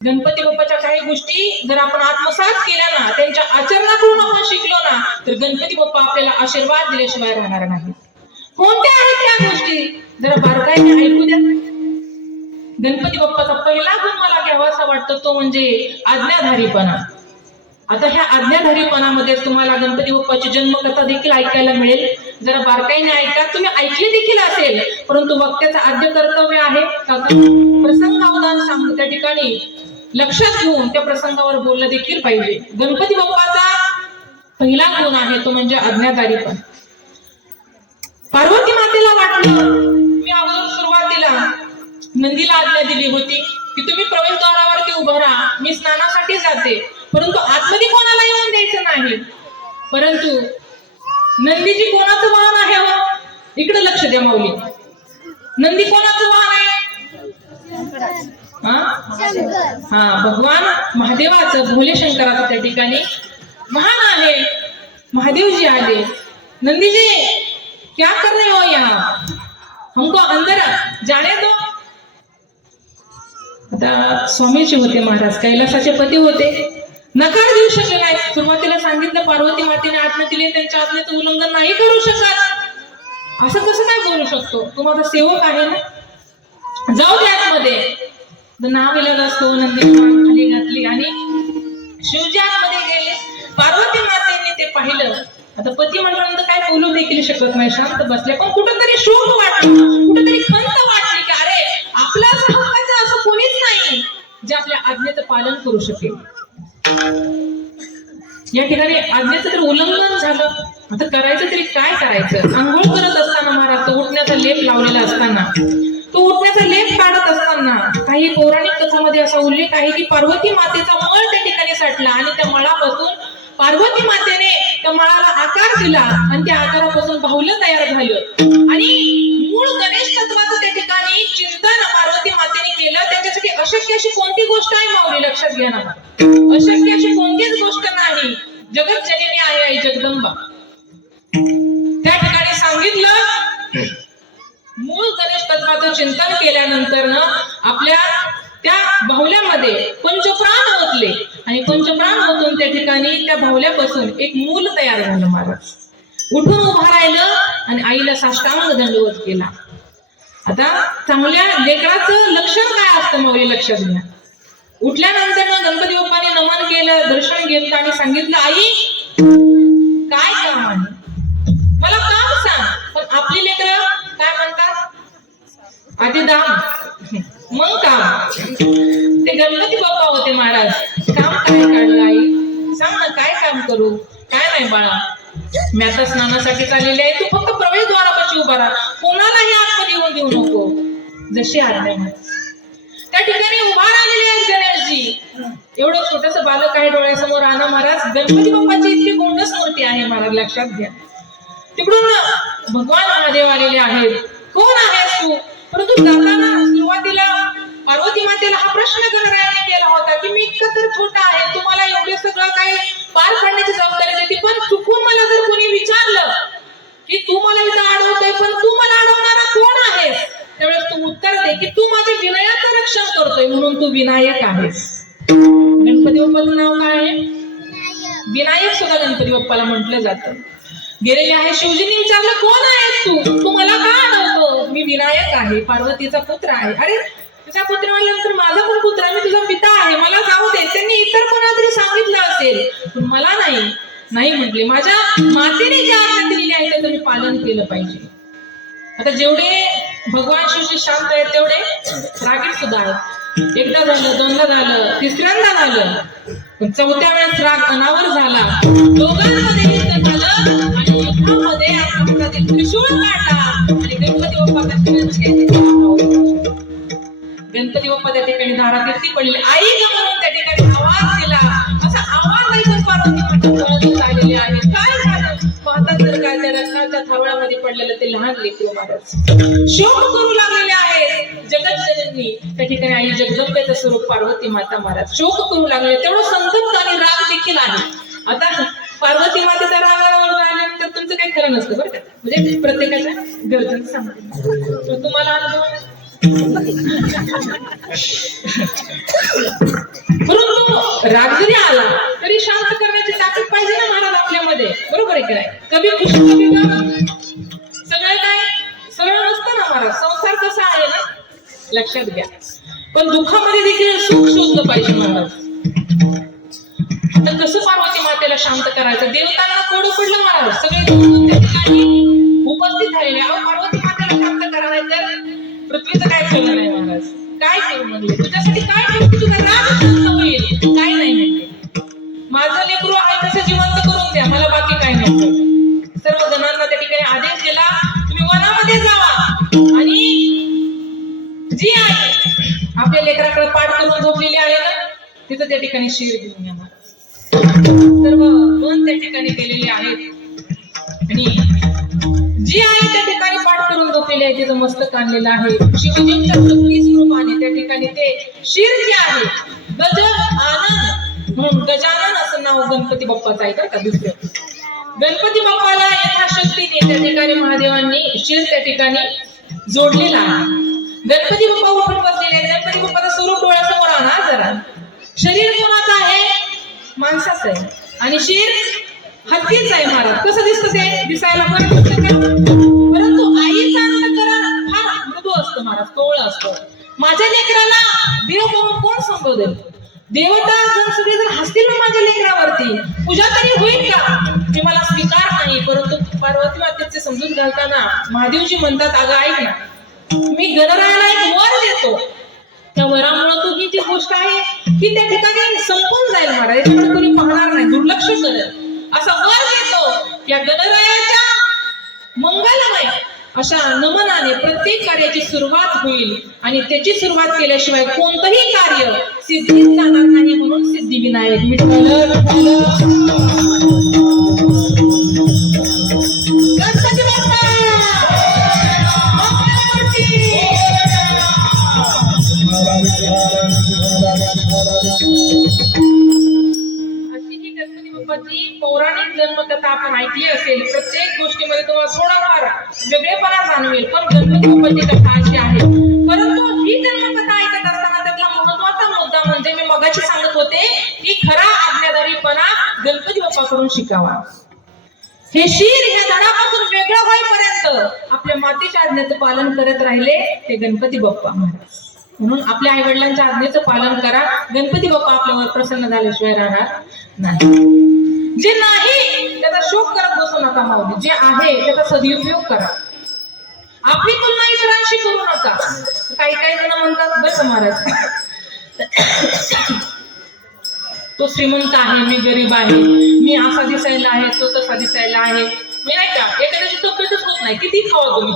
गणपती बाप्पाच्या काही गोष्टी जर आपण आत्मसात केल्या ना, त्यांच्या आचरणातून आपण शिकलो ना, तर गणपती बाप्पा आपल्याला आशीर्वाद दिल्याशिवाय राहणार नाही. कोणत्या आहेत त्या गोष्टी जरा बारकाईने ऐकू द्या. गणपती बाप्पाचा पहिला गुण मला घ्यावासा वाटतो तो म्हणजे आज्ञाधारीपणा. आता ह्या आज्ञाधारीपणामध्ये तुम्हाला गणपती बाप्पाची जन्मकथा देखील ऐकायला मिळेल. जरा बारकाईने ऐका. तुम्ही ऐकली देखील असेल, परंतु वक्त्याचं आद्य कर्तव्य आहे प्रसंगावधान सांगून त्या ठिकाणी लक्षात घेऊन त्या प्रसंगावर बोललं देखील पाहिजे. गणपती बाप्पाचा पहिला गुण आहे तो म्हणजे आज्ञाधारीपणा. पार्वती मातेला वाटलं, मी अगोदर सुरुवातीला नंदीला आज्ञा दिली होती की तुम्ही प्रवेशद्वारावरती उभं राहा, मी स्नानासाठी जाते, परंतु आतमध्ये कोणाला येऊन द्यायचं नाही. परंतु नंदीची कोणाचं वाहन आहे हो? इकडे लक्ष द्या माऊली. नंदी कोणाचं वाहन आहे? भगवान महादेवाचं, भोले शंकराचं त्या ठिकाणी महान आहे. महादेवजी आले, नंदी जी क्या कर रहे हो यहाँ, हमको अंदर जाने दो. आता स्वामीजी होते महाराज, कैलासाचे पती होते, नकार देऊ शकले नाही. सुरुवातीला सांगितलं पार्वती मातेने आज्ञा दिली, त्यांच्या आज्ञेचं उल्लंघन नाही करू शकत. असं कसं काय बोलू शकतो? तू माझा सेवक आहे ना, जाऊ दे आतमध्ये. नाव इलाज असतो, नंदी खाली घातली आणि शिवजी आतमध्ये गेले. पार्वती मातेने ते पाहिलं. आता पती म्हटल्यानंतर काय बोलू देखील शकत नाही, शांत बसले. पण कुठंतरी शोक वाटलं, कुठंतरी खंत वाटली की अरे आपल्या हक्काचं असं कोणीच नाही जे आपल्या आज्ञेचं पालन करू शकेल. या ठिकाणी आज्ञेचं तर उल्लंघन झालं, आता करायचं तरी काय करायचं? आंघोळ करत असताना महाराज तो उठण्याचा लेप लावलेला असताना, तो उठण्याचा लेप काढत असताना काही पौराणिक कथामध्ये असा उल्लेख आहे की पार्वती मातेचा मळ त्या ठिकाणी साठला आणि त्या मळापासून पार्वती मातेने त्या मळाला आकार दिला आणि त्या आकारापासून बाहुलं तयार झालं. आणि मूळ गणेश तत्वाचं त्या ठिकाणी चिंतन पार्वती मातेने केलं. त्याच्यासाठी अशक्य अशी कोणती गोष्ट आहे माऊली? लक्षात घ्या ना, अशक्य अशी कोणतीच गोष्ट नाही. जगत जननी आहे आई जगदंबा. त्या ठिकाणी सांगितलं, मूळ गणेश तत्वाचं चिंतन केल्यानंतर ना आपल्या त्या बाहुल्यामध्ये पंचप्राण ओतले आणि पंचप्राण ओतून त्या ठिकाणी त्या बाहुल्यापासून एक मूल तयार झालं. महाराज उठून उभा राहिलं आणि आईला साष्टांग दंडवत केला. आता चांगल्या लेकराचं लक्षण काय असतं माऊली? लक्षात घ्या. उठल्यानंतर ना गणपती बाप्पाने नमन केलं, दर्शन घेतलं आणि सांगितलं, आई काय काम आहे? मला काम सांग. पण आपली लेकरं काय म्हणतात? आधी दाम मग काम. ते गणपती बाप्पा होते महाराज. काम काय काढलं आई? सांग ना, काय काम करू? काय नाही बाळा, मी आता स्नानासाठी चाललेली आहे, तू फक्त प्रवेशद्वारापाशी उभा राहा, कोणालाही आतमध्ये येऊन देऊ नको. जशी आज्ञा आहे. त्या ठिकाणी उभा राहिलेले आहेत गणेशजी. एवढं छोटस बालक आहे डोळ्यासमोर आलं महाराज. गणपती बाप्पाची इतकी गोंडस मूर्ती आहे महाराज, लक्षात घ्या. तिकडून भगवान महादेव आलेले आहेत. कोण आहेस तू? परंतु जाताना सुरुवातीला पार्वती मातेला हा प्रश्न गणरायाने केला होता की मी इतकं तर छोटा आहे, तुम्हाला एवढे सगळं काही पार पाडण्याची जबाबदारी देते, पण चुकून मला जर कोणी विचारलं की तू मला इथं अडवतोय, पण तू मला अडवणारा कोण आहेस? त्यावेळेस तू उत्तर दे की तू माझ्या विनयाचं रक्षण करतोय म्हणून तू विनायक आहेस. गणपती बाप्पाचं नाव काय आहे? विनायक सुद्धा गणपती बाप्पाला म्हटलं जातं. गेलेले आहे. शिवजींनी विचारलं, कोण आहेस तू? तू मला का अडवतो? मी विनायक आहे, पार्वतीचा पुत्र आहे. अरे तुझा पुत्र म्हणल्यानंतर माझा पण पुत्र आहे, मी तुझा पिता आहे, मला जाऊ दे. त्यांनी इतर कोणाला तरी सांगितलं असेल, पण मला नाही म्हटले. माझ्या मातेने ज्या आज्ञा दिलेली आहे त्याचं मी पालन केलं पाहिजे. आता जेवढे भगवान शिवजी शांत आहेत तेवढे रागीट सुद्धा आहेत. एकदा झालं, दोनदा झालं, तिसऱ्यांदा झालं, चौथ्या वेळेस राग अनावर झाला. दोघांमध्ये युद्ध झालं आणि युद्धामध्ये हातातील त्रिशूळ काढला आणि गणपती बाप्पा त्या ठिकाणी धारातीर्थी पडले. आई म्हणून त्या ठिकाणी आवाज दिला. असा आवाज ऐकून पार्वती माता आलेले आहे. काय झालं? पाहतात तर काय, त्या रत्नाच्या थावळामध्ये पडलेलं ते लहान लेकरू महाराज शोक करू लागलेले आहेत. जगत जननी त्या ठिकाणी आई जगदंबेचं स्वरूप पार्वती माता महाराज शोक करू लागले. तेवढं संतप्त आणि राग देखील आहे. आता पार्वती मातेचा रागावर आल्यानंतर तुमचं काही खरं नसतं बरं का, म्हणजे प्रत्येकाच्या गरजेचं सांगते. तुम्हाला अनुभव परंतु राग जरी आला तरी शांत करण्याची ताकद पाहिजे ना महाराज आपल्यामध्ये, बरोबर आहे काय? कभी खुश कभी गम, सगळं काय सरळ नसतं ना महाराज. संसार कसा आहे ना, लक्षात घ्या. पण दुःखामध्ये देखील सुख शोधलं पाहिजे महाराज. आता कसं पार्वती मातेला शांत करायचं? देवतांना कोडं पडलं महाराज, सगळे देव त्या ठिकाणी उपस्थित झालेले. अहो पार्वती मातेला शांत करा, नाही तर पृथ्वीचं काय खरं नाही महाराज. काय करू म्हणले, तुझ्यासाठी काय करू, तुझा राग शांत होईल, काय नाही म्हणते. माझं लेकरू आहे तसं जिवंत करून द्या, मला बाकी काय नको. सर्व जणांना त्या ठिकाणी आदेश दिला, तुम्ही वनामध्ये जावा आणि जी आहे आपल्या लेकराकडे पाठ करून झोपलेली आहे ना, तिथं त्या ठिकाणी शीर घेऊन या. सर्व वन त्या ठिकाणी केलेले आहेत आणि जी आहे त्या ठिकाणी पाठ करून झोपलेली आहे, तिचं मस्तक आणलेलं आहे. शिवजींच्या शक्ती स्वरूपाने त्या ठिकाणी ते शीर जे आहे, गज आनंद म्हणून गजानन असं नाव गणपती बाप्पाचं आहे का दुसरं. गणपती बाप्पाला यथाशक्तीने त्या ठिकाणी महादेवांनी शीर त्या ठिकाणी जोडलेला आहे. गणपती बाप्पा उठून बसलेले आहेत. गणपती बाप्पाचं स्वरूप डोळ्यासमोर आणा जरा. शरीर कोणाचं आहे? माणसाचं आहे आणि शीर हत्तीच आहे महाराज. कसं दिसतं ते? दिसायला बरं दिसतं का? परंतु आईचं अंतःकरण फार मृदू असतं महाराज, कोवळं असतं. माझ्या लेकराला देव म्हणून कोण संबोधेल? देवता जर सगळे जर हसतील ना माझ्या लेकरावरती, पूजा तरी होईल का? ते मला स्वीकार नाही. परंतु पार्वती मातेचे समजून घालताना महादेवजी म्हणतात, अगं ऐक ना, मी गणरायाला एक वर देतो, त्या वरामुळे तू ही जी गोष्ट आहे ती त्या ठिकाणी संपून जाईल महाराज. याच्याकडे कोणी पाहणार नाही, दुर्लक्ष करेल. असा वर देतो या गणरायाच्या मंगलमय अशा नमनाने प्रत्येक कार्याची सुरुवात होईल आणि त्याची सुरुवात केल्याशिवाय कोणतंही कार्य सिद्धीत जाणार नाही. म्हणून सिद्धिविनायक विठ्ठल गणपती बाप्पा पौराणिक जन्मकथा आपण ऐकली असेल. प्रत्येक गोष्टीमध्ये तुम्हाला थोडाफार वेगळेपणा जाणवेल, पण गणपती बाप्पाची कथा अशी आहे. परंतु ही जन्मकथा ऐकत असताना त्यातला महत्वाचा मुद्दा म्हणजे मी मगाशी सांगत होते की खरा आज्ञाधारीपणा गणपती बाप्पाकडून शिकावा. हे शीर ह्या धडापासून वेगळं व्हायपर्यंत आपल्या मातेच्या आज्ञेचं पालन करत राहिले ते गणपती बाप्पा महाराज. म्हणून आपल्या आई वडिलांच्या आज्ञेचं पालन करा. गणपती बाप्पा आपल्यावर प्रसन्न झाल्याशिवाय राहणार नाही. जे नाही त्याचा शोक करत बसू नका माऊली, जे आहे त्याचा सदुपयोग करा. आपली तुलना इतरांशी करू नका. काही काही जण म्हणतात बस महाराज तो श्रीमंत आहे, मी गरीब आहे, मी असा दिसायला आहे, तो तसा दिसायला आहे. मी नाही का, एखाद्याची तब्येतच होत नाही, किती खावा तुम्ही,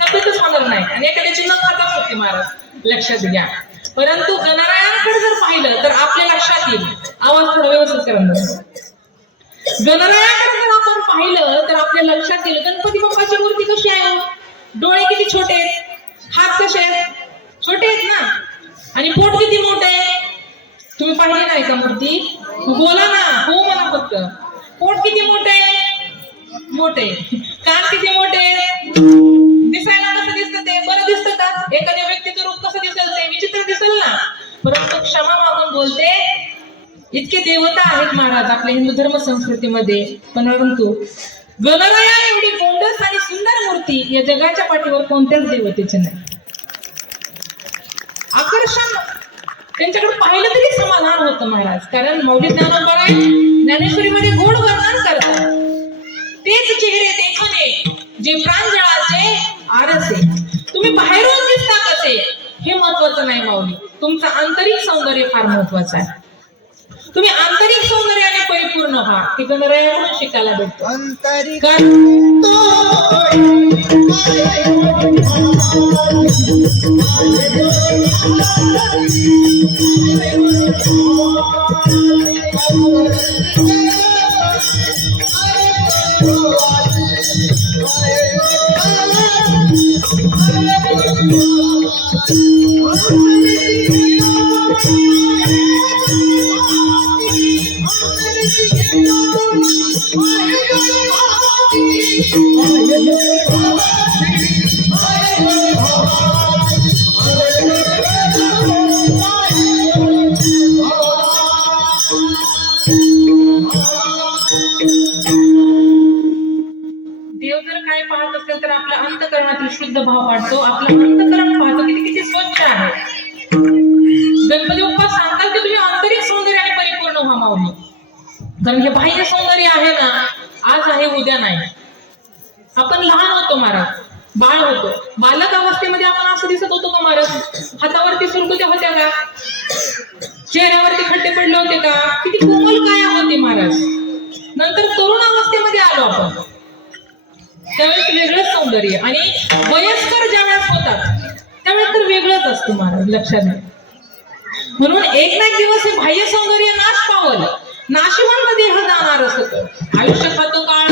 तब्येतच होणार नाही आणि एखाद्याची न खाताच होते महाराज. लक्षात घ्या. परंतु गणरायांकडे जर पाहिलं तर आपल्या लक्षात येईल. आवाज थोडा व्यवस्थित करा. गणरायाकडे जर आपण पाहिलं तर आपल्या लक्षात येईल गणपती बाप्पाची मूर्ती कशी आहे, डोळे किती छोटे आहेत, हात कसे आहेत, छोटे आहेत ना, आणि पोट किती मोठे आहे. तुम्ही पाहिली नाही का मूर्ती? बोला ना, हो म्हणा फक्त. पोट किती मोठे आहे? मोठे. कान किती मोठे? दिसायला कसं दिसतं ते? बरं दिसतं का? एखाद्या व्यक्तीचं रूप कसं दिसेल ते विचित्र दिसेल ना. परंतु क्षमा मागून बोलते, इतके देवता आहेत महाराज आपल्या हिंदू धर्म संस्कृतीमध्ये, परंतु गणराया एवढी गोंडस आणि सुंदर मूर्ती या जगाच्या पाठीवर कोणत्याच देवतेचे नाही. आकर्षण त्यांच्याकडे पाहिलं तरी समाधान होतं महाराज. कारण मौली ज्ञानोबा ज्ञानेश्वरीमध्ये गोड वर्णन करतात. तेच चेहरे देखणे जे प्रांजळाचे आरसे. तुम्ही बाहेरून दिसता कसे हे महत्वाचं नाही माऊली, तुमचं आंतरिक सौंदर्य फार महत्वाचं आहे. तुम्ही आंतरिक सौंदर्याने परिपूर्ण व्हा. हे गणरायाकडून शिकायला भेटतो. भाव वाटतो, आपलं अंतःकरण पाहतो किती किती स्वच्छ आहे. गणपती बाप्पा सांगतात की तुम्ही आंतरिक सौंदर्याने परिपूर्ण व्हा माऊली. कारण हे बाह्य सौंदर्य आहे ना, आज आहे उद्या नाही. आपण लहान होतो महाराज, बाळ होतो, बालक अवस्थेमध्ये आपण असं दिसत होतो का महाराज? हातावरती सुरकुत्या होत्या का? चेहऱ्यावरती खड्डे पडले होते का? किती कोमल काया होती महाराज. नंतर तरुण अवस्थेमध्ये आलो आपण, त्यावेळेस वेगळंच सौंदर्य. आणि वयस्कर ज्या वेळेस होतात त्यावेळेस तर वेगळंच असतं महाराज, लक्षात घ्या. म्हणून एक ना एक दिवस हे बाह्य सौंदर्य नाश पावल, नाशिवंत देह जाणार असत. आयुष्य खातो काळ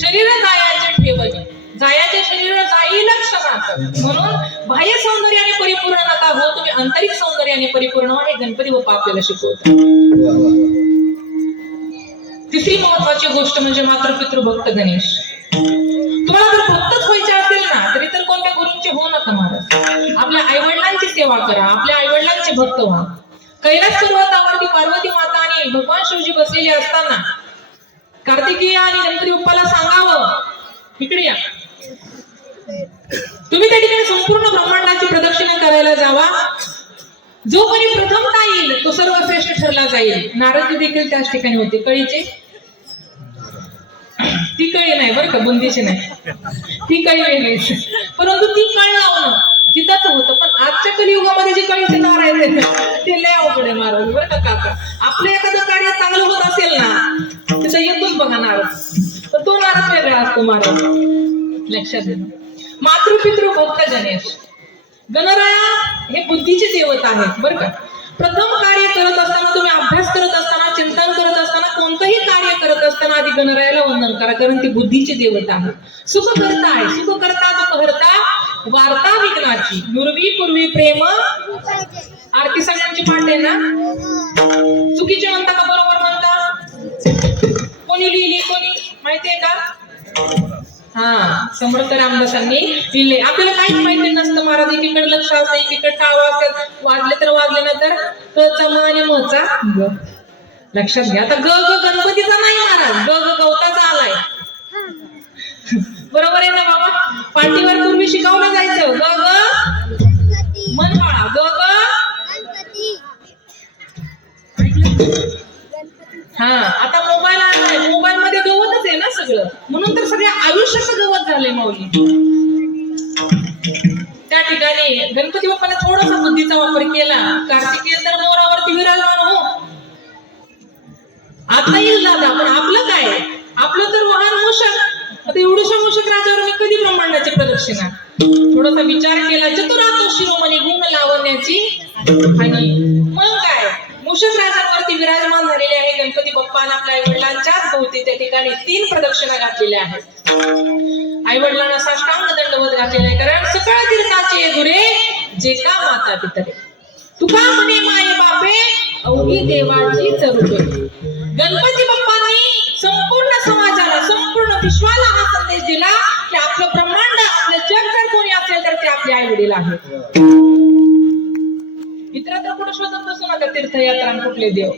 शरीर जायाचे ठेवणे, जायाचे शरीर जाईल क्षणात. म्हणून बाह्य सौंदर्याने परिपूर्ण नका हो, तुम्ही आंतरिक सौंदर्याने परिपूर्ण व्हा. हे गणपती बाप्पा आपल्याला शिकवतात. तिसरी महत्वाची गोष्ट म्हणजे मातृपितृ भक्त गणेश. तुम्हाला जर भक्तच व्हायचे असेल ना, तरी तर कोणत्या गुरूंचे हो नका महाराज. आपल्या आईवडिलांची सेवा करा, आपल्या आईवडिलांचे भक्त व्हा. कैलास पर्वतावरती पार्वती माता आणि भगवान शिवजी बसलेले असताना कार्तिकेय आणि गणपती बाप्पाला सांगावं, इकडे या, तुम्ही त्या ठिकाणी संपूर्ण ब्रह्मांडाची प्रदक्षिणा करायला जावा. जो कोणी प्रथमता येईल तो सर्वश्रेष्ठ ठरला जाईल. नारद देखील त्याच ठिकाणी होते. कळीचे, ती कळी नाही बरं का, बुंदीची नाही, ती कळी वेगळी. परंतु ती कळ लावणं तिथंच होतं. पण आजच्या कलियुगामध्ये जे कळीचे नार आहेत ते लय अवघड आहे महाराज, बरं का काका. आपलं एखादं कार्य चांगलं होत असेल ना, त्याचा येतोच बघा नारद, तर तो नारद वेगळा असतो महाराज, लक्षात घ्या. मातृपितृ भक्त गणेश. गणराया हे बुद्धीचे देवता आहेत बरं का. प्रथम कार्य करत असताना, तुम्ही अभ्यास करत असताना, चिंतन करत असताना, कोणतंही कार्य करत असताना आधी गणरायाला वंदन करा, कारण ती बुद्धीची देवता आहे. सुख करता आहे, सुख करता दुःख हरता, वार्ता विघ्नाची, नुरवी पूर्वी प्रेम. आरती सगळ्यांची पाठ आहे ना? चुकीची म्हणता का बरोबर म्हणता? कोणी लिहिली, कोणी माहितीये का? हा, समर्थ रामदासांनी लिहिले. आपल्याला काहीच माहिती नसतं महाराज. एकीकडे लक्ष असतं, एकीकडे टाळ वाजतात, वाजले तर वाजले ना तर कचा म आणि मचा ग. लक्षात घ्या. आता ग ग गणपतीचा नाही महाराज, ग ग गवताचा आलाय. बरोबर आहे ना बाबा? पाठीवर पूर्वी शिकवलं जायचं ग ग मन बाळा, ग ग. हा, आता मोबाईल आलाय, मोबाईल मध्ये गवतच आहे ना सगळं, म्हणून तर सगळ्या आयुष्याचं गवत झालंय माऊली. त्या ठिकाणी गणपती बाप्पाने थोडासा बुद्धीचा वापर केला. कार्तिकेय तर मोरावरती विराजमान हो, आता येईल दादा. पण आपलं काय? आपलं तर वाहन मूषक. आता एवढ्याशा मूषक राजावर मी कधी ब्रह्मांडाची प्रदक्षिणा? थोडासा विचार केला, चतुरातो शिरोमणी गुण लावण्याची. आणि मग काय, मूषक राजांवरती विराजमान झालेले आहे गणपती बाप्पाने आपल्या आई वडिलांच्याच भोवती त्या ठिकाणी 3 प्रदक्षिणा घातलेल्या आहेत. आई वडिलांना साष्टांग दंडवत घातलेला आहे. कारण सकळ तीर्थाचे गुरे जे का माता पितरे, तुका म्हणे माये बापे अवघी देवाची चरुपे. गणपती बाप्पांनी संपूर्ण समाजाला, संपूर्ण विश्वाला हा संदेश दिला की आपलं ब्रह्मांड, आपलं जग जर कोणी असेल तर ते आपले आई वडील आहेत. इतरत्र कुठे शोधत बसू नका तीर्थयात्रा कुठले देव.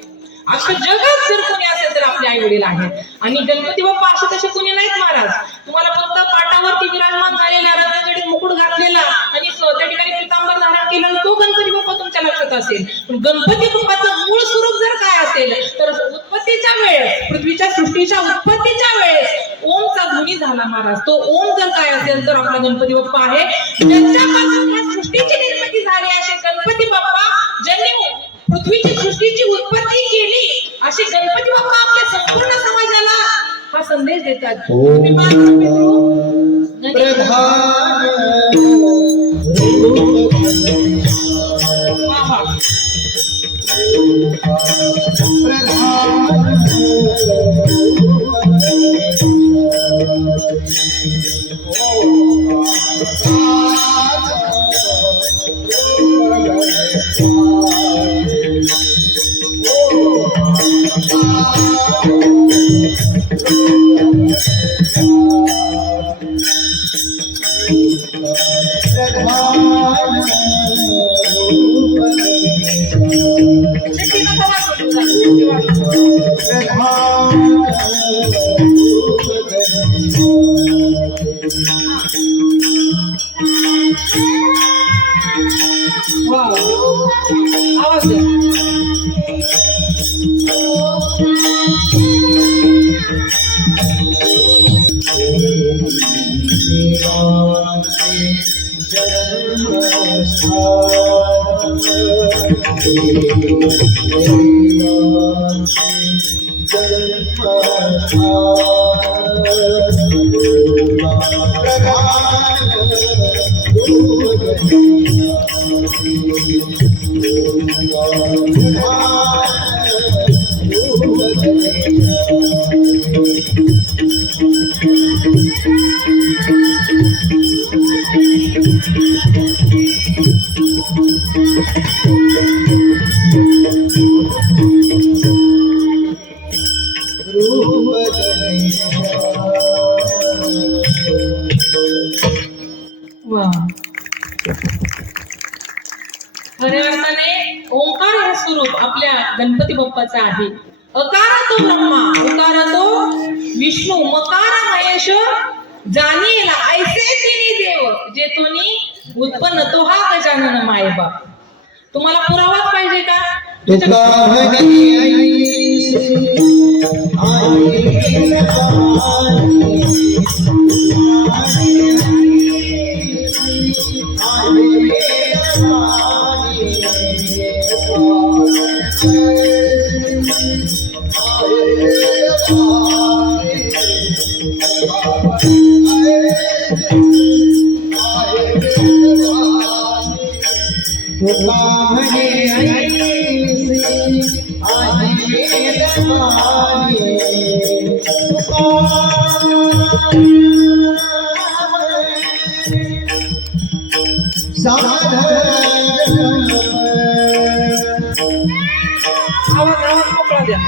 अख्खं जगात जर कोणी असेल तर आपले आई वडील आहेत. आणि गणपती बाप्पा असे तसे कोणी नाहीत महाराज. तुम्हाला फक्त पाटावरती विराजमान झालेला, रत्नाजडित मुकुट घातलेला आणि त्या ठिकाणी पितांबर धारण केलेला तो गणपती बाप्पा तुमच्या लक्षात असेल. पण गणपती बाप्पाचं मूळ स्वरूप जर काय असेल तर उत्पत्तीच्या वेळेस, पृथ्वीच्या सृष्टीच्या उत्पत्तीच्या वेळेस ओमचा ध्वनी झाला महाराज. तो ओम जर काय असेल तर आपला गणपती बाप्पा आहे. ज्यांच्यापासून या सृष्टीची निर्मिती झाली असे गणपती बाप्पा, ज्यांनी पृथ्वीची सृष्टीची उत्पत्ती केली, असे गणपती बाप्पा आपल्या संपूर्ण समाजाला हा संदेश देतात. वाव, आवाज द्या. वा, खऱ्या अर्थाने ओंकार हे स्वरूप आपल्या गणपती बाप्पाचं आहे. अकारा तो ब्रह्मा, उकारा तो विष्णू, मकारा महेश, जाणीला ऐसे तिन्ही देव, जे तोनी उत्पन्न तो हा गजानन मायबाप. तुम्हाला पुरावाच पाहिजे का? आवाज मोकळा द्या.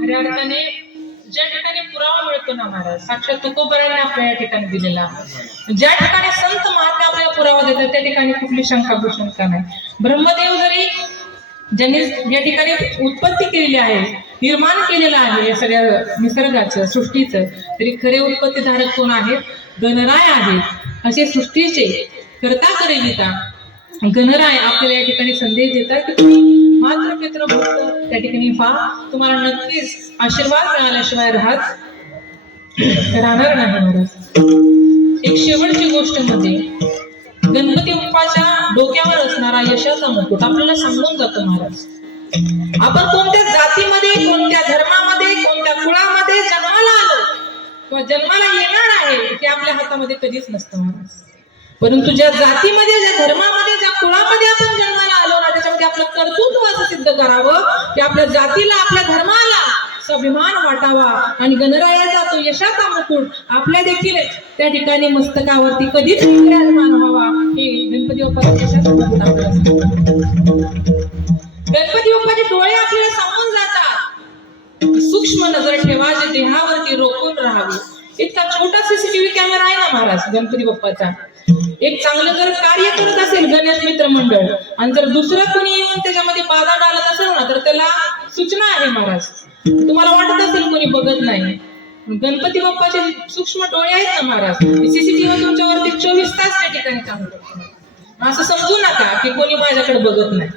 खऱ्या अर्थाने ज्या ठिकाणी पुरावा मिळतो ना महाराज, साक्षात तुकोबरांनी आपल्या या ठिकाणी दिलेला, ज्या ठिकाणी संत महात्मा आपल्याला पुरावा देतात त्या ठिकाणी कुठली शंका भूशंका नाही. ब्रह्मदेव जरी ज्यांनी या ठिकाणी उत्पत्ती केलेली आहे, निर्माण केलेलं आहे या सगळ्या निसर्गाचं, सृष्टीचं, तरी खरे उत्पत्तीधारक कोण आहेत? गणराय आहेत. असे सृष्टीचे करता करेविता गणराय आपल्याला या ठिकाणी संदेश देतात की तुम्ही मात्र पित्र भक्त त्या ठिकाणी पहा, तुम्हाला नक्कीच आशीर्वाद मिळाल्याशिवाय राहणार नाही महाराज. एक शेवटची गोष्ट म्हणजे गणपती बाप्पाच्या डोक्यावर असणारा यशाचा मुकुट आपल्याला सांगून जातो महाराज. आपण कोणत्या जातीमध्ये, कोणत्या किंवा जन्माला येणार आहे ते आपल्या हातामध्ये कधीच नसतं महाराज. परंतु ज्या जातीमध्ये, ज्या धर्मामध्ये, ज्या कुळामध्ये आपण जन्माला आलो ना, त्याच्यामध्ये आपलं कर्तृत्व असं सिद्ध करावं की आपल्या जातीला, आपल्या धर्माला स्वाभिमान वाटावा आणि गणरायाचा तो यशाचा मुकुट आपल्या देखील त्या ठिकाणी मस्तकावरती कधीच विराजमान व्हावा, हे गणपती बाप्पाच्या यशाचं मुकुट आपल्याला सांगतात. गणपती बाप्पाचे डोळे आपल्याला सांगून जातात, सूक्ष्म नजर ठेवा, जे देहावरती रोखून राहावी. इतका छोटा सीसीटीव्ही कॅमेरा आहे ना महाराज गणपती बाप्पाचा. एक चांगलं जर कार्य करत असेल गणेश मित्र मंडळ आणि जर दुसरं कोणी येऊन त्याच्यामध्ये बाधा घालत असेल ना, तर त्याला सूचना आहे महाराज. तुम्हाला वाटत असेल कोणी बघत नाही, गणपती बाप्पाचे सूक्ष्म डोळे आहेत ना महाराज, सीसीटीव्ही तुमच्यावरती 24 तास त्या ठिकाणी काम करतो. असं समजू नका की कोणी माझ्याकडे बघत नाही.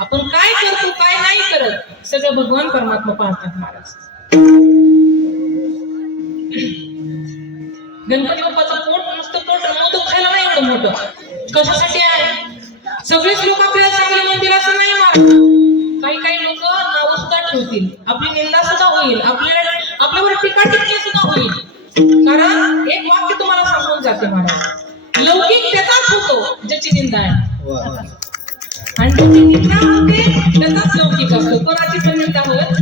आपण काय करतो काय नाही करत सगळं भगवान परमात्मा पाहतात महाराज. गणपती बाप्पाचं पोट नुसतं पोट मोठं खायला नाही एवढं मोठं, कशासाठी आहे? सगळेच लोक आपल्याला चांगले म्हणतील असं नाही महाराज. काही काही लोक नाव सुद्धा ठेवतील, आपली निंदा सुद्धा होईल, आपल्यावर टीका टिप्पणी सुद्धा होईल. कारण एक वाक्य तुम्हाला सांगून जाते महाराज, लौकिक त्याचाच होतो ज्याची निंदा आहे, आणि ज्याची निंदा होते त्याचाच लौकिक असतो, कोणाची पण निंदा होत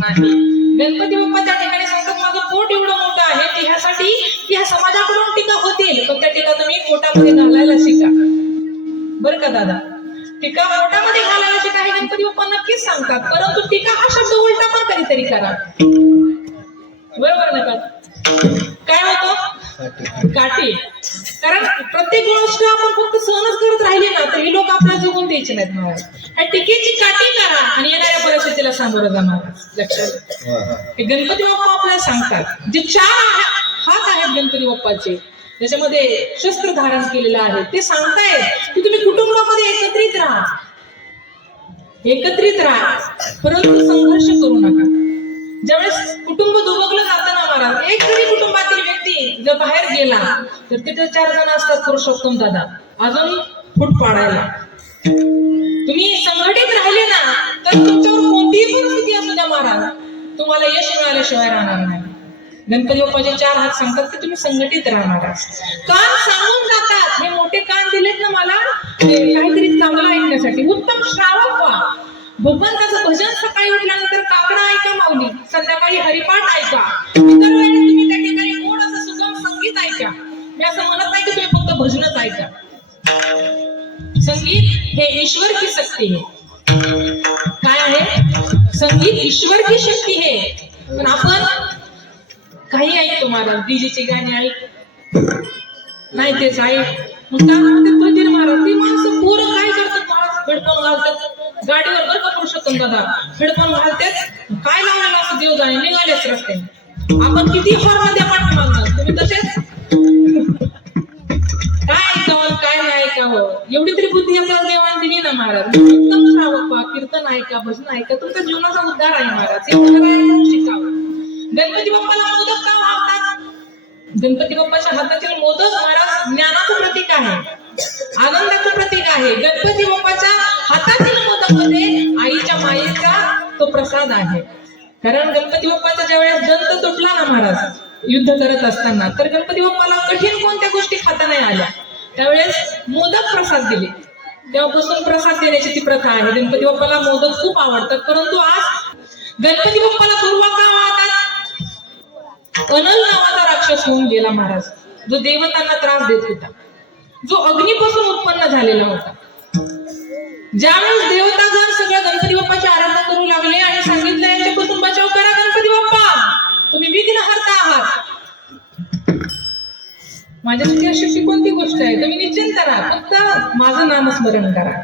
नाही. गणपती बाप्पा त्या ठिकाणी सांगतात, माझं पोट एवढं मोठं आहे की ह्यासाठी की ह्या समाजाकडून टीका होतील, पण त्या टीका तुम्ही पोटामध्ये घालायला शिका. बरं का दादा, टीका पोटामध्ये घालायला शिका हे गणपती बाप्पा नक्कीच सांगतात. परंतु टीका हा शब्द उलटा पण कधीतरी करा, बरोबर नका? काय होतं? काठी. कारण प्रत्येक गोष्ट आपण फक्त सहनच करत राहिली ना तर हे लोक आपल्याला जगून द्यायचे नाहीत महाराज. ह्या टीकेची काठी करा आणि येणाऱ्या परिस्थितीला सामोरं जा महाराज. लक्षात हे गणपती बाप्पा आपल्याला सांगतात. जे 4 हात आहेत गणपती बाप्पाचे, त्याच्यामध्ये शस्त्र धारण केलेलं आहे, ते सांगतायत की तुम्ही कुटुंबामध्ये एकत्रित राहा, एकत्रित राहा, परंतु संघर्ष करू नका. ज्यावेळेस कुटुंब दुबगलं जातं ना महाराज, एक जरी कुटुंबातील व्यक्ती जर बाहेर गेला तर तिथे 4 जण असतात पुरुषोत्तम दादा अजून फूट पाडायला. तुम्ही संघटित राहिले ना तर तुमच्यावर कोणतीही परिस्थिती असू द्या महाराज, तुम्हाला यश मिळाल्याशिवाय राहणार नाही. गणपती बाप्पाचे 4 हात सांगतात की तुम्ही संघटित राहणार. कान सांगून जातात, हे मोठे कान दिलेत ना मला काहीतरी चांगलं ऐकण्यासाठी, उत्तम श्रावक व्हा. भगवंताचं भजन सकाळी उठल्यानंतर काकडा ऐका माऊली, संध्याकाळी हरिपाठ ऐका, इतर वेळेला तुम्ही त्या ठिकाणी गोड असं सुगम संगीत ऐका. मी असं म्हणत नाही की तुम्ही फक्त भजनच ऐका. संगीत हे ईश्वर की शक्ती आहे. काय आहे? संगीत ईश्वर की शक्ती आहे. पण आपण काही ऐकतो महाराज, डीजेची गाणी ऐक, नाही तेच ऐक, मग काय म्हणतात बधीर महाराज. ती माणसं पोरं काय करतात महाराज, हेडफोन घालतात गाडीवर, बरं का पुरुषोत्तम दादा, हेडफोन घालतात, काय लावलेलं असं देव जाणे, निघालेच रस्त्याने. आपण किती हॉर्नमध्ये पाठी मागणार, तुम्ही तसेच काय ऐकावं काय नाही ऐकावं, एवढी तरी बुद्धी आपल्याला देवाने दिली ना महाराज. उत्तम श्रावक व्हा, कीर्तन ऐका, भजन ऐका, तुमच्या जीवनाचा उद्धार आहे महाराज. हे उद्धार शिकावं. गणपती बाप्पाला मोदक का वाहतात? गणपती बाप्पाच्या हातातील मोदक महाराज ज्ञानाचं प्रतीक आहे, आनंदाचं प्रतीक आहे. गणपती बाप्पाच्या हातातील मोदक मध्ये आईच्या मायेचा तो प्रसाद आहे. कारण गणपती बाप्पाचा ज्यावेळेस दंत तुटला ना महाराज युद्ध करत असताना, तर गणपती बाप्पाला कठीण कोणत्या गोष्टी खाता नाही आल्या, त्यावेळेस मोदक प्रसाद दिले. तेव्हापासून प्रसाद देण्याची ती प्रथा आहे. गणपती बाप्पाला मोदक खूप आवडतात. परंतु आज गणपती बाप्पाला दुर्वा का वाहतात? अनल नावाचा राक्षस होऊन गेला महाराज, जो देवतांना त्रास देत होता, जो अग्नीपासून उत्पन्न झालेला होता. ज्यावेळेस देवतागण सगळं गणपती बाप्पाची आराधना करू लागले आणि सांगितलं यांच्यापासून बचाव करा गणपती बाप्पा, तुम्ही विघ्नहर्ता आहात. माझ्यासाठी अशी कोणती गोष्ट आहे? तुम्ही निश्चिंत राहा, फक्त माझं नामस्मरण करा.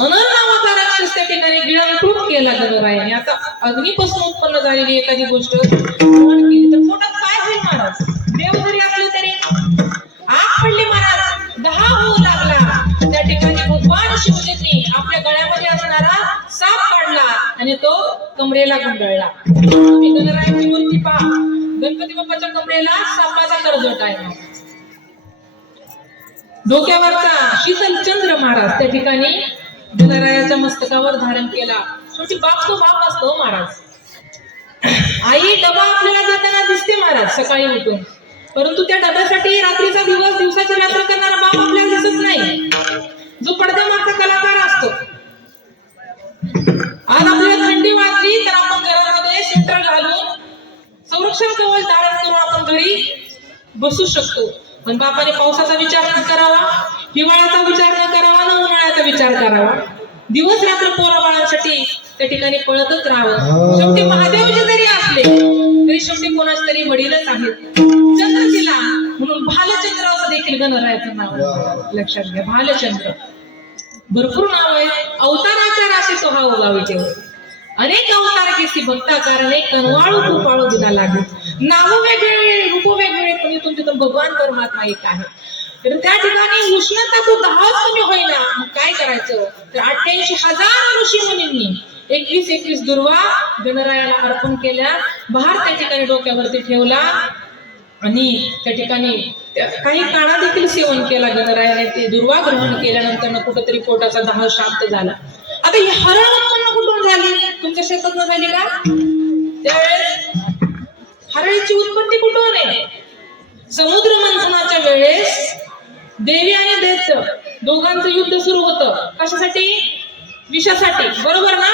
अनल नावाचा राक्षस त्या ठिकाणी गिळंकृत केला गणरायाने. आता अग्नीपासून उत्पन्न झालेली एखादी गोष्ट ग्रहण केली तर पोटात काय होईल महाराज? देव जरी असले तरी आग पडली महाराज, 10 होऊ लागला. त्या ठिकाणी भगवान शिवजींनी आपल्या गळ्यामध्ये असणारा साप काढला आणि तो कमरेला गुंडाळला. तुम्ही गणरायाची मूर्ती पहा, गणपती बाप्पाच्या कमरेला सापाचा करजोट आहे. डोक्यावरचा शीतल चंद्र महाराज त्या ठिकाणी गणरायाच्या मस्तकावर धारण केला. शेवटी बाप तो बाप असतो महाराज. आई डबा आपल्याला देताना दिसते महाराज सकाळी उठून, परंतु त्या डब्यासाठी रात्रीचा दिवस दिवसाची रात्र करणारा बाप आपल्याला दिसत नाही, जो पडद्यामागचा कलाकार असतो. आज आपल्याला थंडी वाजली तर आपण घरामध्ये स्वेटर घालून संरक्षण कवच धारण करून आपण घरी बसू शकतो. पण बापाने पावसाचा विचार न करावा, हिवाळ्याचा विचार न करावा, न उन्हाळ्याचा विचार करावा. दिवस रात्र पोरा बाळांसाठी त्या ठिकाणी पळतच राहावं. शेवटी महादेवजी जरी असले तरी शेवटी कोणाच तरी वडीलच आहेत. चंद्रशिला म्हणून भालचंद्र असं देखील गणरायाचं नाव आहे, लक्षात घ्या. भालचंद्र भरपूर नाव आहे. अवताराच्या राशी सोहा उगावी ठेव, अनेक अवतार केसी भक्ता कारणे कनवाळू कृपाळू दिला लागू. नाव वेगवेगळे, रूप वेगवेगळे, पण तुमच्यातून भगवान परमात्मा एक आहे. तर त्या ठिकाणी उष्णता तो 10 कमी होईना, मग काय करायचं तर 88,000 ऋषी मुनींनी 21 दुर्वा गणरायाला अर्पण केल्या. भार त्या ठिकाणी डोक्यावरती ठेवला आणि त्या ठिकाणी काही काळा देखील सेवन केला गणरायाने. ते दुर्वा ग्रहण केल्यानंतर कुठंतरी पोटाचा दाह शांत झाला. आता ही हरण उत्पन्न कुठून झाली? तुमच्या शेतात झाली का? त्यावेळेस हरळीची उत्पत्ती कुठून आहे? समुद्र मंथनाच्या वेळेस देवी आणि दैत्य दोघांचं युद्ध सुरू होतं. कशासाठी? विषासाठी, बरोबर ना?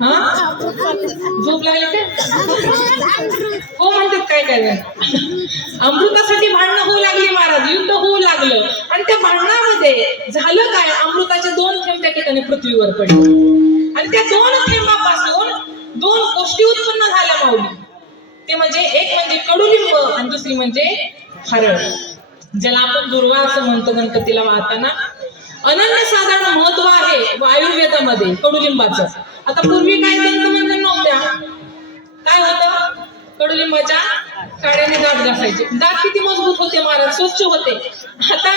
हा, झोप लागली काय? हो म्हणतात काय काय अमृतासाठी भांडणं होऊ लागली महाराज, युद्ध होऊ लागलं. आणि त्या भांडणामध्ये झालं काय? अमृताचे 2 थेंब त्या ठिकाणी पृथ्वीवर पडले आणि त्या 2 थेंबापासून 2 गोष्टी उत्पन्न झाल्या माऊली. ते म्हणजे एक म्हणजे कडुलिंब आणि दुसरी म्हणजे हरळ, ज्याला आपण दुर्वा असं म्हणतो गणपतीला वाहताना. अनन्यसाधारण महत्व आहे आयुर्वेदामध्ये कडुलिंबाचं. आता पूर्वी काय दंतमंजन नव्हत्या, काय होतं? कडुलिंबाच्या काड्याने दात घासायचे. दात किती मजबूत होते महाराज, स्वच्छ होते. आता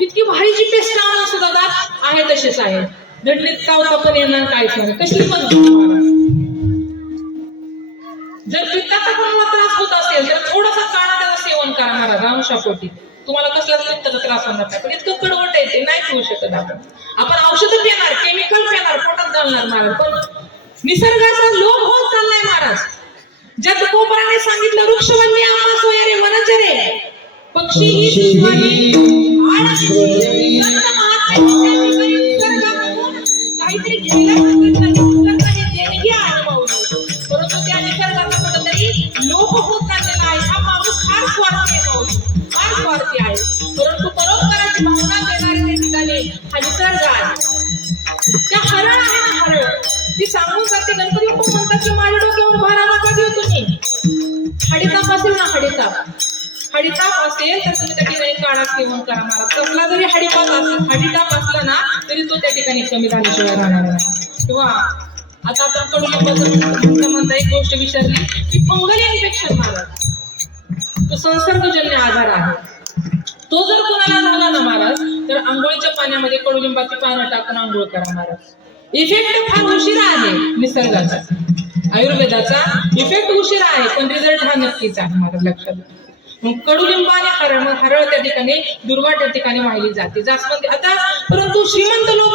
इतकी भारीची पेस्ट लावून सुद्धा दात आहे तसेच आहे, दडलीत चावता पण येणार, काहीच नाही. कसली मजबूत महाराज. जर पित्ताचा कोणाला त्रास होत असेल तर थोडासा काढा त्याचं सेवन करा महाराज, अंशापोटी. तुम्हाला कसलाच पित्ताचा त्रास होणार नाही. पण इतकं कडवट आहे ते, नाही पिऊ शकत आपण औषधं पिणार, केमिकल पिणार, पोटात घालणार महाराज. पण निसर्गाचा लोभ होत चाललाय महाराज. ज्या तुकोबराने सांगितलं वृक्षवल्ली आंबा सोयारे वनचरे पक्षी ही शिवानी काहीतरी देणगी आहे माऊली. परंतु त्या निसर्गाचा कुठेतरी लोभ होत चाललेला आहे. हा माणूस फार स्वार्थी आहे माऊली, फार स्वार्थी आहे. परंतु परोपकाराची भावना देणारी त्या ठिकाणी हा निसर्ग आहे. त्या हरळ आहे ना, हरळ ती सांगून जाते. गणपती बाप्पा म्हणतात की माझ्या डोक्यावर भार नका देऊ तुम्ही. हडीताप असेल ना, हडीताप असेल तर तुम्ही त्या ठिकाणी काढा सेवन करा महाराज. कसला जरी हडीताप असला ना तरी तो त्या ठिकाणी कमी झाल्याशिवाय राहणार नाही. किंवा आता आपण कडून म्हणता एक गोष्ट विचारली की फंगल इन्फेक्शन महाराज, तो संसर्गजन्य आजार आहे. तो जर कोणाला झाला ना महाराज तर आंघोळीच्या पाण्यामध्ये कडुलिंबाची पानं टाकून आंघोळ करा महाराज. इफेक्ट फार उशिरा आहे निसर्गाचा, आयुर्वेदाचा इफेक्ट उशिरा आहे, पण रिझल्ट हा नक्कीच आहे महाराज, लक्षात घ्या. मग कडुलिंब आणि हरळ, मग हरळ त्या ठिकाणी दुर्वा त्या ठिकाणी वाहिली जाते. जास्वंदी आता, परंतु श्रीमंत लोक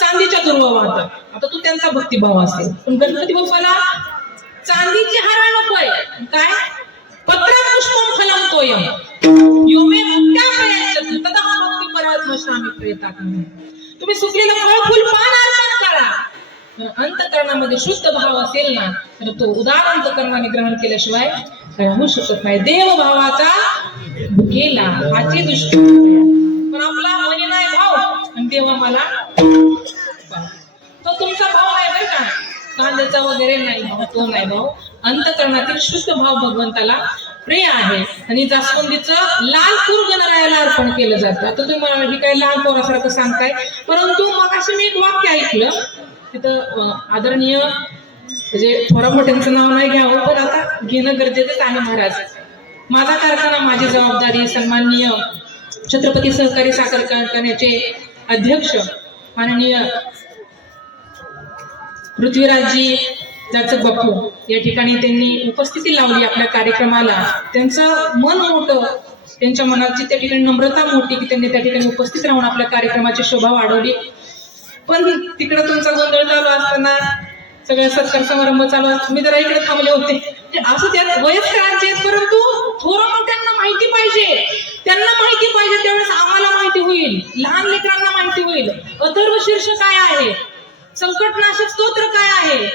चांदीच्या दुर्वा वाहतात. आता तू त्यांचा भक्तिभाव असेल, पण गणपती बाप्पाला चांदीची हरळ नकोय. काय? पत्रं पुष्पं फलं तोयं योमे मुक्त्या प्रयच्छति ततः भक्ती परमात्मश्रामी प्रयतात. तुम्ही सुकलेलं फळ फुल पान अर्पण करा. अंतकरणामध्ये शुद्ध भाव असेल ना तर तो उदार अंतकरणाने ग्रहण केल्याशिवाय राहू शकत नाही. देव भावाचा भुकेला हाची दृष्टी. पण आपला मनी नाही भाव आणि देव मला तो तुमचा भाव आहे बरं का, कांद्याचा वगैरे नाही भाव, तो नाही भाव. अंतकरणातील शुद्ध भाव भगवंताला प्रिय आहे. आणि जास्वंदीचं लाल तूर गणरायाला अर्पण केलं जातं. आता तुम्ही मला ही काय लहान पोरासारखं सांगताय, परंतु मग असं मी एक वाक्य ऐकलं तिथं, आदरणीय म्हणजे थोडा मोठ्यांचं नाव नाही घ्यावं पण आता घेणं गरजेचंच आहे महाराज. माझा कारखाना माझी जबाबदारी. सन्माननीय छत्रपती सहकारी साखर कारखान्याचे अध्यक्ष माननीय पृथ्वीराजजी जाचक बापू या ठिकाणी त्यांनी उपस्थिती लावली आपल्या कार्यक्रमाला. त्यांचं मन मोठं, त्यांच्या मनाची त्या ठिकाणी नम्रता मोठी की त्यांनी त्या ठिकाणी उपस्थित राहून आपल्या कार्यक्रमाची शोभा वाढवली. पण तिकडे तुमचा गोंधळ चालू असताना सगळे सत्कार समारंभ चालू आहेत. मी जरा इकडे थांबले होते. म्हणजे असं त्यात वयस्करांचे आहेत, परंतु थोर मोठ्यांना माहिती पाहिजे, त्यांना माहिती पाहिजे, त्यावेळेस आम्हाला माहिती होईल, लहान लेकरांना माहिती होईल. अथर्व शीर्ष काय आहे, संकटनाशक स्तोत्र काय आहे,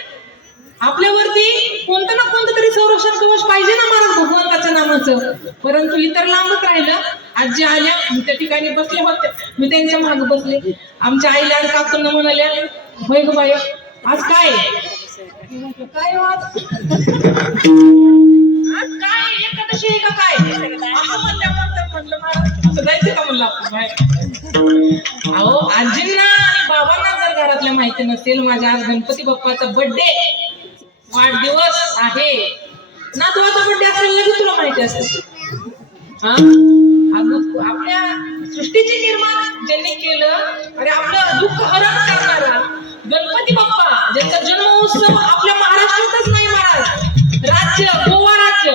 आपल्यावरती कोणतं ना कोणतं तरी संरक्षण कवच पाहिजे ना महाराज भगवंताच्या नामाचं. परंतु इतर लांबच राहिलं. आजी आल्या, मी त्या ठिकाणी बसले होते, मी त्यांच्या मागे बसले. आमच्या आईला आणि काकूंना म्हणाल्या, होय ग बाई आज काय काय आज काय एकादशी आहे का काय असं म्हणलं महाराज असं जायचं का म्हणलं आपण बाहेर. अहो आजींना आणि बाबांना जर घरातल्या माहिती नसेल, माझ्या आज गणपती बाप्पाचा बर्थडे वाढदिवस आहे, नातवाचा बर्थडे असेल लगेच तुला माहिती असते. आपल्या सृष्टीचे निर्माण ज्यांनी केलं, अरे आपलं दुःख हरण करणारा गणपती बाप्पा, ज्यांचा जन्मोत्सव आपल्या महाराष्ट्रातच नाही महाराज, राज्य गोवा राज्य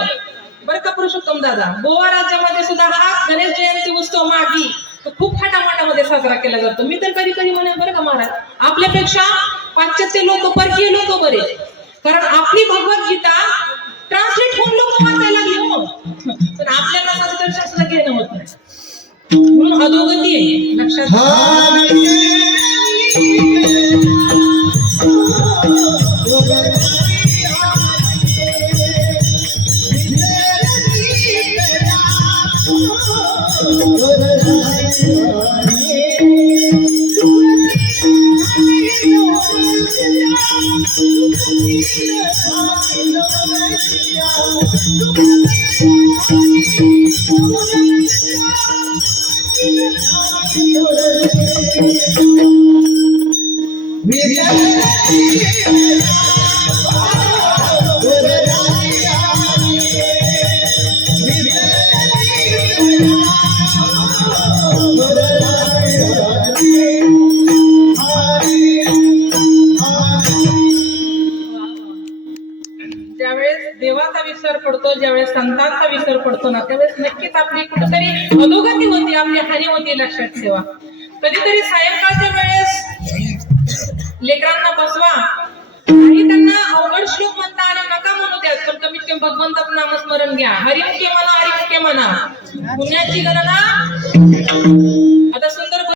बरं का पुरुषोत्तम दादा, गोवा राज्यामध्ये सुद्धा हा गणेश जयंती उत्सव मागी खूप थाटामाटामध्ये साजरा केला जातो. मी तर कधी कधी म्हणेन बरं का महाराज, आपल्यापेक्षा पाश्चात्य लोक, परकीय लोक बरे, कारण आपली भगवद्गीता ट्रान्सलेट होऊन लोक वाचायला लागली हो, पण आपल्या नावाचं दर्शन सुद्धा घेणं होत नाही. म्हणून अधोगती आहे, लक्षात. ज्यावेळेस देवाचा विसर पडतो, ज्यावेळेस संतांचा विसर पडतो ना, त्यावेळेस नक्कीच आपली कुठेतरी अधोगती होती, आपली हानी होती. लक्षात ठेवा. कधीतरी सायंकाळच्या वेळेस लेकरांना बसवा, काही त्यांना अवघड श्लोक म्हणता आले नका म्हणू द्यात, पण कमीत कमी भगवंताचं नामस्मरण घ्या. हरिमुखे म्हणा, हरिमुखे म्हणा, पुण्याची गणना आता सुंदर